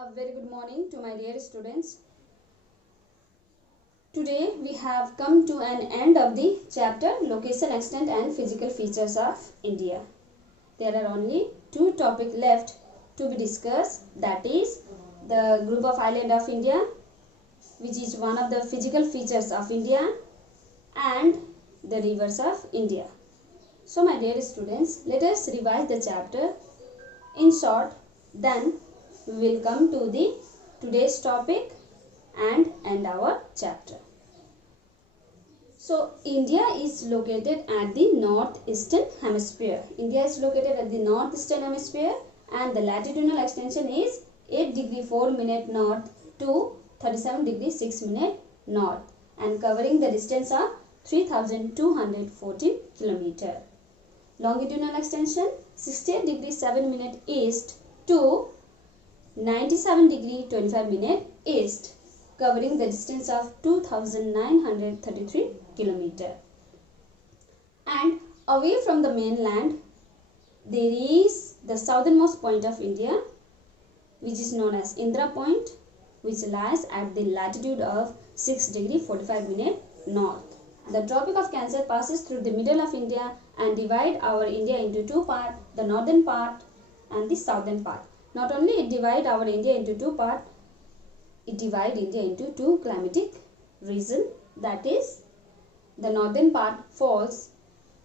A very good morning to my dear students. Today we have come to an end of the chapter Location, Extent and Physical Features of India. There are only two topics left to be discussed, that is the group of island of India, which is one of the physical features of India, and the rivers of India. So my dear students, let us revise the chapter in short, then we will come to the today's topic and end our chapter. So India is located at the northeastern hemisphere. India is located at the northeastern hemisphere and the latitudinal extension is 8 degree 4 minute north to 37 degree 6 minute north and covering the distance of 3214 kilometer. Longitudinal extension 68 degree 7 minute east to 97 degree 25 minute east, covering the distance of 2933 kilometer. And away from the mainland, there is the southernmost point of India, which is known as Indra Point, which lies at the latitude of 6 degree 45 minute north. The Tropic of Cancer passes through the middle of India and divide our India into two parts, the northern part and the southern part. Not only it divide our India into two parts, it divide India into two climatic regions. That is, the northern part falls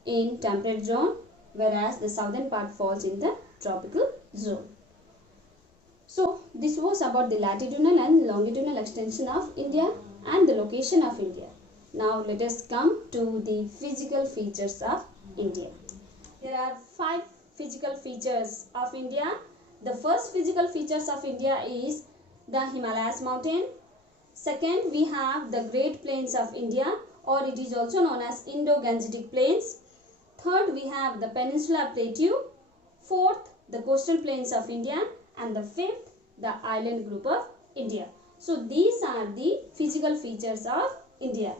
in temperate zone, whereas the southern part falls in the tropical zone. So, this was about the latitudinal and longitudinal extension of India and the location of India. Now, let us come to the physical features of India. There are 5 physical features of India. The first physical features of India is the Himalayas mountain. Second, we have the Great Plains of India, or it is also known as Indo-Gangetic Plains. Third, we have the Peninsula Plateau. Fourth, the coastal plains of India. And the fifth, the island group of India. So, these are the physical features of India.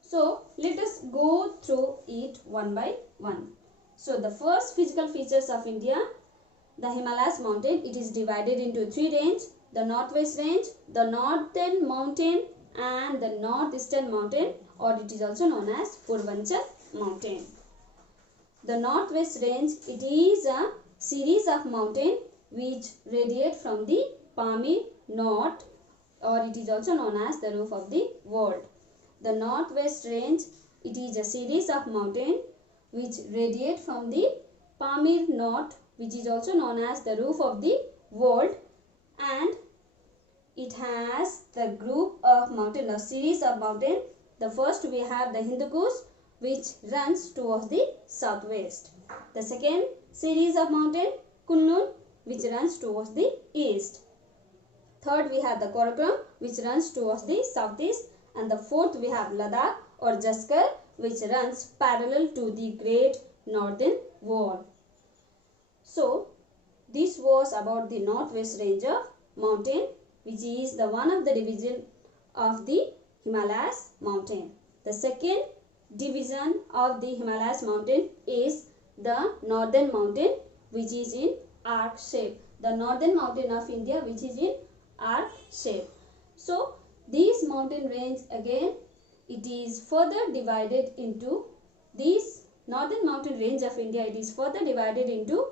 So, let us go through it one by one. So, the first physical features of India, the Himalayas mountain, it is divided into 3 ranges, the northwest range, the northern mountain and the northeastern mountain, or it is also known as Purvanchal mountain. The northwest range, it is a series of mountains which radiate from the Pamir north, or it is also known as the roof of the world. The northwest range, it is a series of mountains which radiate from the Pamir north, which is also known as the roof of the world, and it has the group of mountains, a series of mountains. The first we have the Hindu Kush, which runs towards the southwest. The second series of mountains, Kunlun, which runs towards the east. Third we have the Karakoram, which runs towards the southeast. And the fourth we have Ladakh or Jaskar, which runs parallel to the Great Northern Wall. So, this was about the northwest range of mountain, which is the one of the division of the Himalayas mountain. The second division of the Himalayas mountain is the northern mountain, which is in arc shape. The northern mountain of India, which is in arc shape. So, this mountain range again, it is further divided into this northern mountain range of India. It is further divided into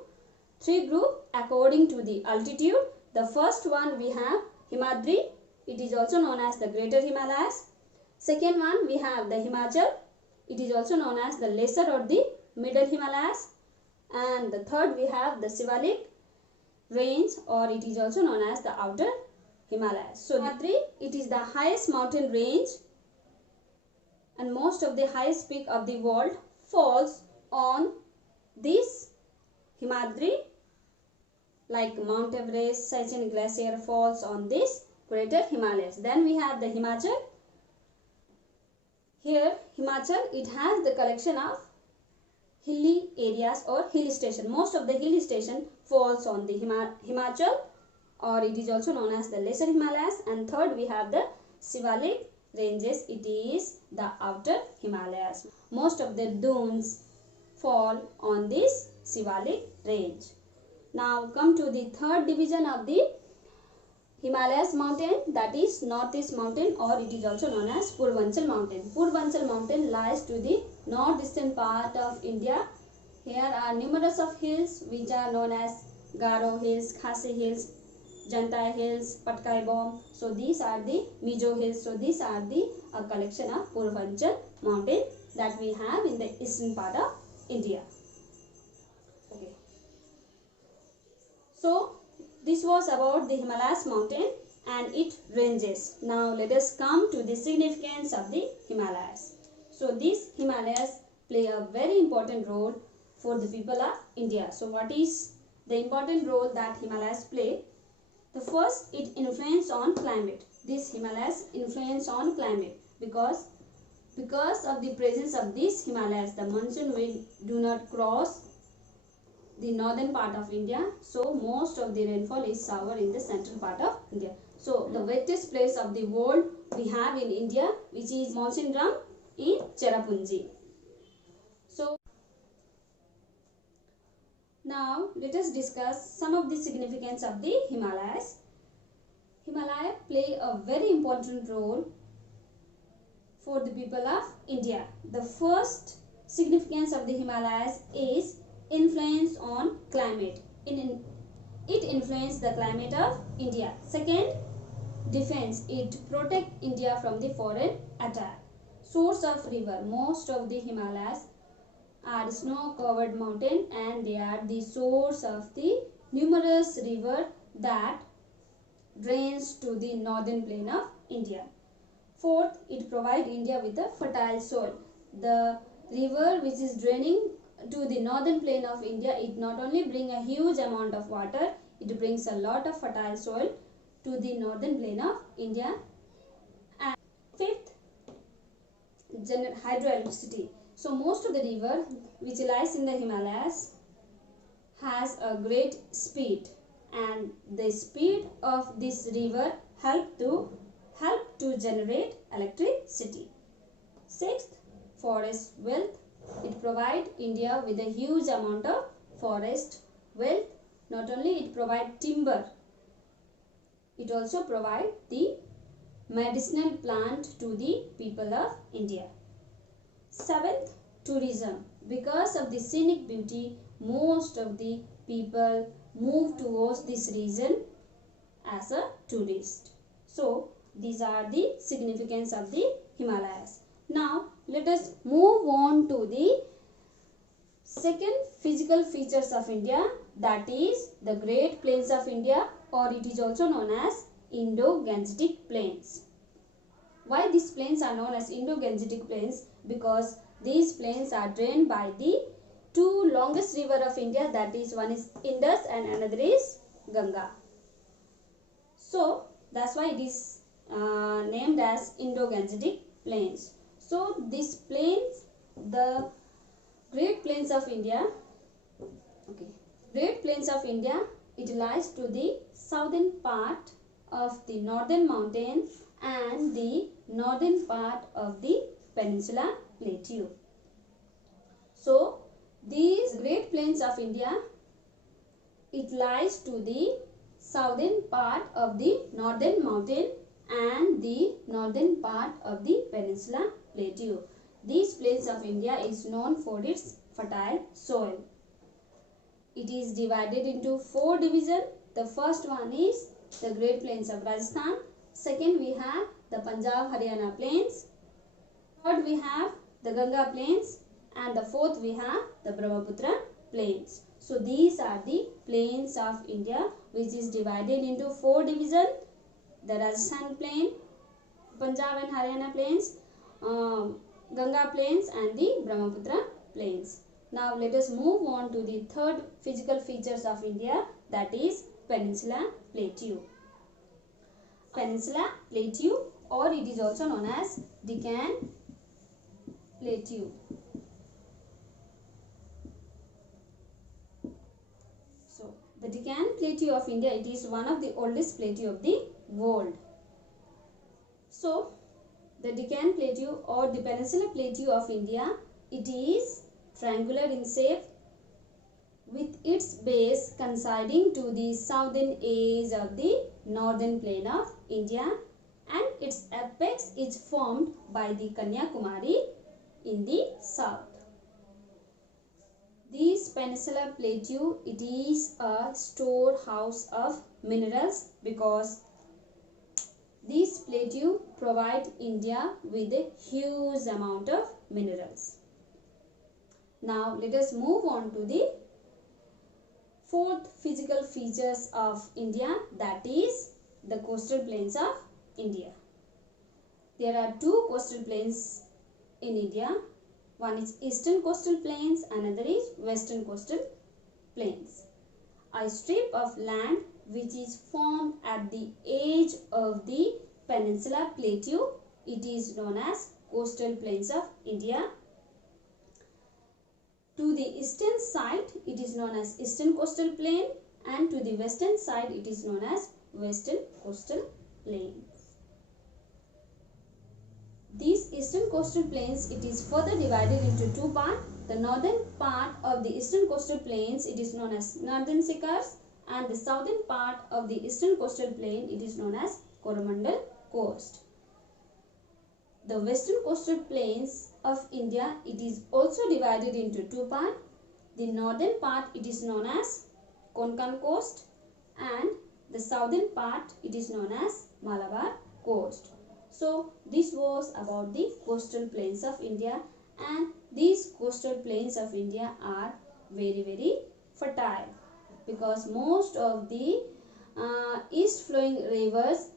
3 groups according to the altitude. The first one we have Himadri. It is also known as the Greater Himalayas. Second one we have the Himachal. It is also known as the Lesser or the Middle Himalayas. And the third we have the Sivalik range, or it is also known as the Outer Himalayas. So, Himadri, it is the highest mountain range and most of the highest peak of the world falls on this Himadri, like Mount Everest, Siachen Glacier falls on this Greater Himalayas. Then we have the Himachal. Here Himachal, it has the collection of hilly areas or hill station. Most of the hill station falls on the Himachal, or it is also known as the Lesser Himalayas. And third we have the Sivalik ranges. It is the Outer Himalayas. Most of the dunes fall on this Sivalik range. Now come to the third division of the Himalayas mountain, that is northeast mountain, or it is also known as Purvanchal mountain. Purvanchal mountain lies to the northeastern part of India. Here are numerous of hills which are known as Garo hills, Khasi hills, Jantai hills, Patkai bomb. So these are the Mijo hills. So these are the collection of Purvanchal mountain that we have in the eastern part of India. Okay. So this was about the Himalayas mountain and its ranges. Now let us come to the significance of the Himalayas. So these Himalayas play a very important role for the people of India. So what is the important role that Himalayas play? The first, it influence on climate. These Himalayas influence on climate because of the presence of these Himalayas, the monsoon wind do not cross the northern part of India. So most of the rainfall is sour in the central part of India. So the wettest place of the world we have in India, which is Mawsynram in Cherrapunji. So now let us discuss some of the significance of the Himalayas. Himalaya play a very important role for the people of India. The first significance of the Himalayas is influence on climate. It influences the climate of India. Second, defense. It protect India from the foreign attack. Source of river. Most of the Himalayas are snow covered mountain and they are the source of the numerous river that drains to the northern plain of India. Fourth, it provides India with a fertile soil. The river which is draining to the northern plain of India, it not only brings a huge amount of water, it brings a lot of fertile soil to the northern plain of India. And fifth, hydroelectricity. So most of the river which lies in the Himalayas has a great speed, and the speed of this river help to generate electricity. Sixth, forest wealth. It provides India with a huge amount of forest wealth. Not only it provides timber, it also provides the medicinal plant to the people of India. Seventh, tourism. Because of the scenic beauty, most of the people move towards this region as a tourist. So these are the significance of the Himalayas. Now let us move on to the second physical features of India, that is the Great Plains of India, or it is also known as Indo-Gangetic Plains. Why these plains are known as Indo-Gangetic Plains? Because these plains are drained by the two longest river of India, that is one is Indus and another is Ganga. So that's why it is named as Indo-Gangetic Plains. So these plains, the Great Plains of India, Great Plains of India, it lies to the southern part of the northern mountain and the northern part of the Peninsula Plateau. So these Great Plains of India, it lies to the southern part of the northern mountain and the northern part of the Peninsula Plateau. These plains of India is known for its fertile soil. It is divided into four divisions. The first one is the Great Plains of Rajasthan. Second, we have the Punjab Haryana plains. Third, we have the Ganga plains, and the fourth we have the Brahmaputra plains. So these are the plains of India, which is divided into four divisions: the Rajasthan plain, Punjab and Haryana plains, Ganga plains and the Brahmaputra plains. Now let us move on to the third physical features of India, that is Peninsula Plateau. Peninsula Plateau, or it is also known as Deccan Plateau. So the Deccan Plateau of India, it is one of the oldest plateau of the world. So the Deccan Plateau or the Peninsula Plateau of India, it is triangular in shape. with its base coinciding to the southern edge of the northern plain of India, and its apex is formed by the Kanyakumari in the south. This peninsular plateau, it is a storehouse of minerals because this plateau provide India with a huge amount of minerals. Now let us move on to the fourth physical features of India, that is the coastal plains of India. There are two coastal plains in India. One is eastern coastal plains, another is western coastal plains. A strip of land which is formed at the edge of the peninsular plateau, it is known as coastal plains of India. To the eastern side, it is known as eastern coastal plain, and to the western side, it is known as western coastal plain. These eastern coastal plains, it is further divided into two parts. The northern part of the eastern coastal plains, it is known as northern Sikars, and the southern part of the eastern coastal plain, it is known as Coromandel Coast. The western coastal plains of India, it is also divided into two parts. The northern part, it is known as Konkan Coast, and the southern part, it is known as Malabar Coast. So this was about the coastal plains of India, and these coastal plains of India are very fertile because most of the east flowing rivers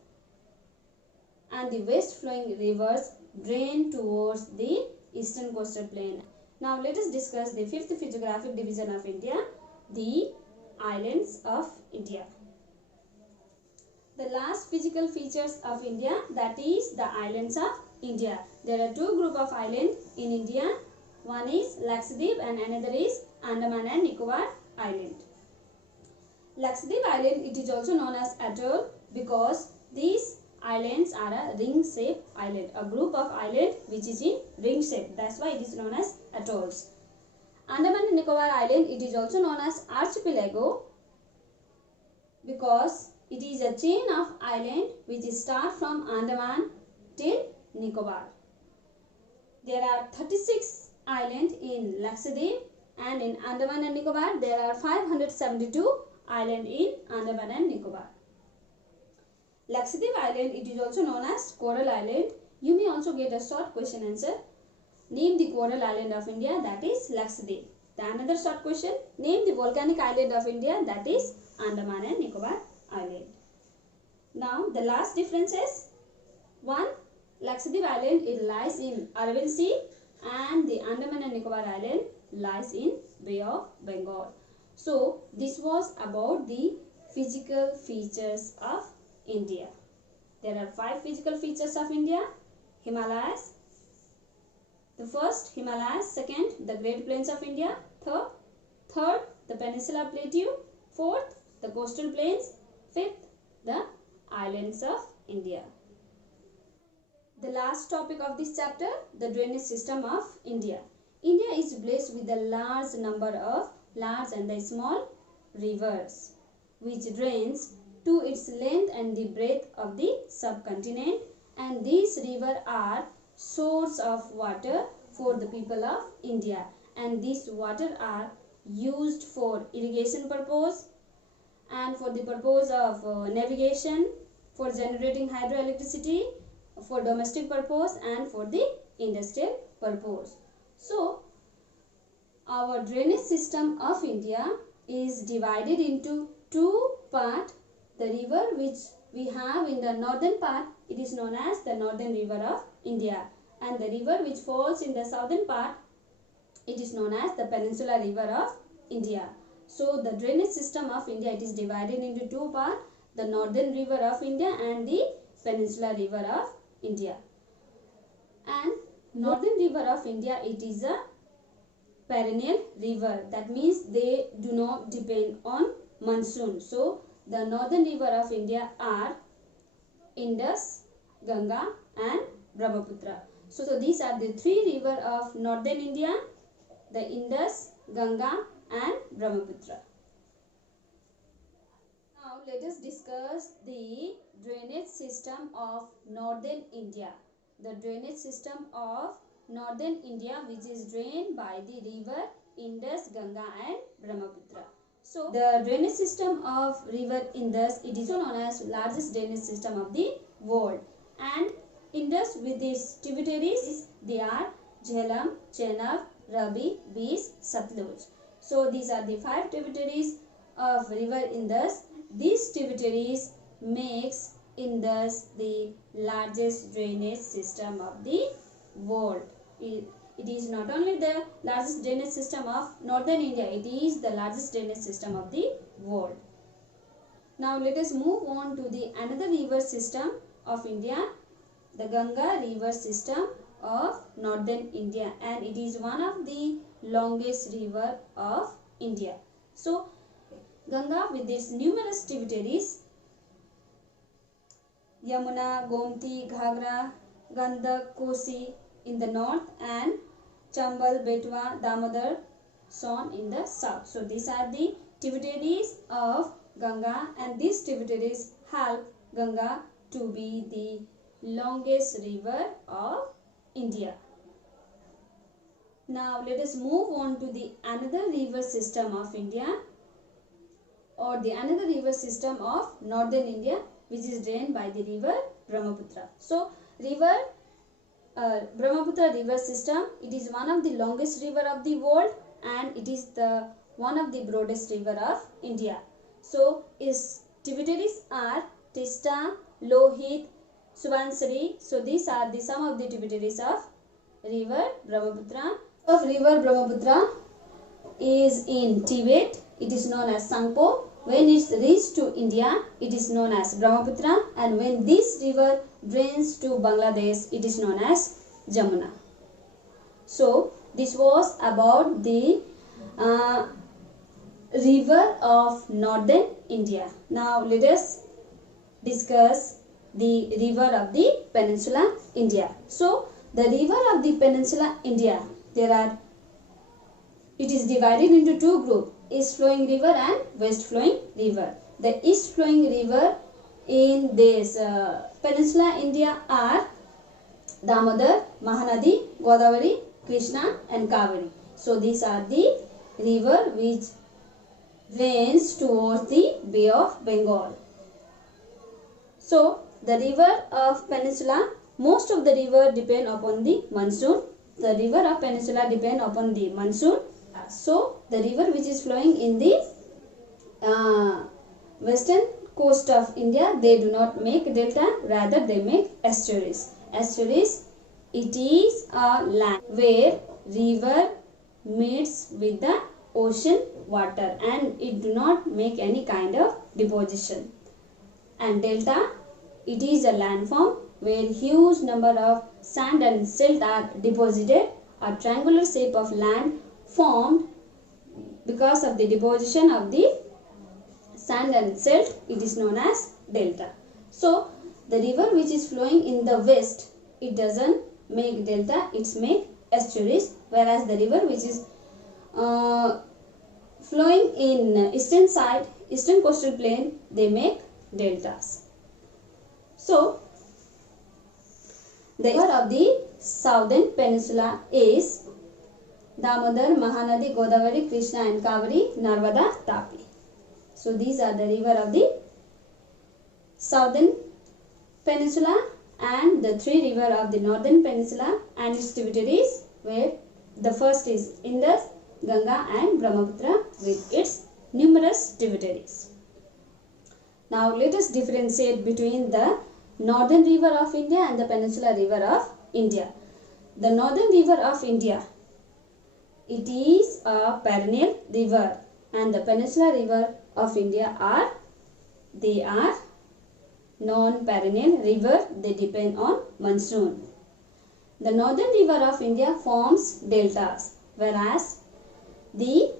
and the west flowing rivers drain towards the eastern coastal plain. Now let us discuss the fifth physiographic division of India, the islands of India. The last physical features of India, that is the islands of India. There are two group of islands in India. One is Lakshadweep and another is Andaman and Nicobar Island. Lakshadweep Island, it is also known as atoll because these islands are a ring-shaped island, a group of islands which is in ring shape. That's why it is known as atolls. Andaman and Nicobar Island, it is also known as archipelago because it is a chain of islands which start from Andaman till Nicobar. There are 36 islands in Lakshadweep, and in Andaman and Nicobar there are 572 islands in Andaman and Nicobar. Lakshadweep Island, it is also known as Coral Island. You may also get a short question answer. Name the coral island of India, that is Lakshadweep. Then another short question, name the volcanic island of India, that is Andaman and Nicobar Island. Now the last difference is, one, Lakshadweep Island, it lies in Arabian Sea, and the Andaman and Nicobar Island lies in Bay of Bengal. So this was about the physical features of India. There are 5 physical features of India. Himalayas. The first, Himalayas. Second, the Great Plains of India. Third, the Peninsular Plateau. Fourth, the coastal plains. Fifth, the islands of India. The last topic of this chapter, the drainage system of India. India is blessed with a large number of large and the small rivers which drains to its length and the breadth of the subcontinent, and these rivers are source of water for the people of India, and these water are used for irrigation purpose and for the purpose of navigation, for generating hydroelectricity, for domestic purpose and for the industrial purpose. So our drainage system of India is divided into two parts. The river which we have in the northern part, it is known as the Northern River of India, and the river which falls in the southern part, it is known as the Peninsular River of India. So the drainage system of India, it is divided into two parts, the Northern River of India and the Peninsular River of India. And Northern River of India, it is a perennial river. That means they do not depend on monsoon. So the Northern River of India are Indus, Ganga and Brahmaputra. So these are the three rivers of Northern India, the Indus, Ganga and Brahmaputra. Now let us discuss the drainage system of northern India. The drainage system of northern India, which is drained by the river Indus, Ganga and Brahmaputra. So the drainage system of river Indus, it is known as largest drainage system of the world, and Indus with its tributaries, they are Jhelum, Chenab, Ravi, Beas, Satluj. So these are the 5 tributaries of river Indus. These tributaries makes Indus the largest drainage system of the world. It is not only the largest drainage system of northern India, it is the largest drainage system of the world. Now let us move on to the another river system of India, the Ganga river system of northern India, and it is one of the longest river of India. So Ganga with its numerous tributaries, Yamuna, Gomti, Ghagra, Gandak, Kosi in the north and Chambal, Betwa, Damodar, Son in the south. So these are the tributaries of Ganga, and these tributaries help Ganga to be the longest river of India. Now let us move on to the another river system of India, or the another river system of northern India, which is drained by the river Brahmaputra. So Brahmaputra river system, it is one of the longest river of the world, and it is the one of the broadest river of India. So its tributaries are Tista, Lohit, Subansiri. So these are the some of the tributaries of river Brahmaputra. Of river Brahmaputra is in Tibet. It is known as Sangpo. When it reaches to India, it is known as Brahmaputra, and when this river drains to Bangladesh, it is known as Jamuna. So this was about the river of northern India. Now let us discuss the river of the Peninsula India. So the river of the Peninsula India, it is divided into 2 groups, east flowing river and west flowing river. The east flowing river in this Peninsula India are Damodar, Mahanadi, Godavari, Krishna and Kaveri. So these are the river which drains towards the Bay of Bengal. So the river of Peninsula, most of the river depend upon the monsoon. The river of Peninsula depend upon the monsoon. So the river which is flowing in the western coast of India, they do not make delta, rather they make estuaries. Estuaries, it is a land where river meets with the ocean water and it do not make any kind of deposition. And delta, it is a landform where huge number of sand and silt are deposited, a triangular shape of land formed because of the deposition of the sand and silt. It is known as delta. So the river which is flowing in the west, it doesn't make delta, it's make estuaries, whereas the river which is flowing in eastern side, eastern coastal plain, they make deltas. So the river of the southern peninsula is Damodar, Mahanadi, Godavari, Krishna and Kaveri, Narmada, Tapi. So these are the river of the southern peninsula and the 3 river of the northern peninsula and its tributaries, where the first is Indus, Ganga and Brahmaputra with its numerous tributaries. Now let us differentiate between the northern river of India and the peninsular river of India. The northern river of India, it is a perennial river, and the peninsular river of India are non-perennial river. They depend on monsoon. The northern river of India forms deltas, whereas the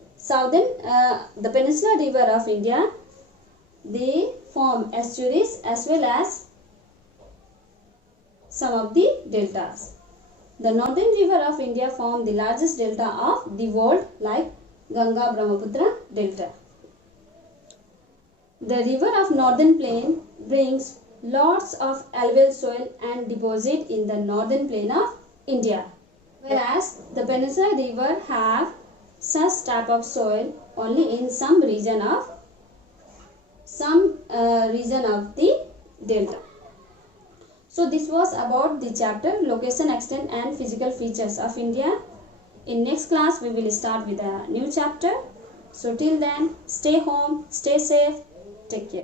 peninsular river of India, they form estuaries as well as some of the deltas. The northern river of India form the largest delta of the world, like Ganga Brahmaputra Delta. The river of northern plain brings lots of alluvial soil and deposit in the northern plain of India, whereas the Peninsula river have such type of soil only in some region of the delta. So this was about the chapter location, extent and physical features of India. In next class we will start with a new chapter. So till then, stay home, stay safe, take care.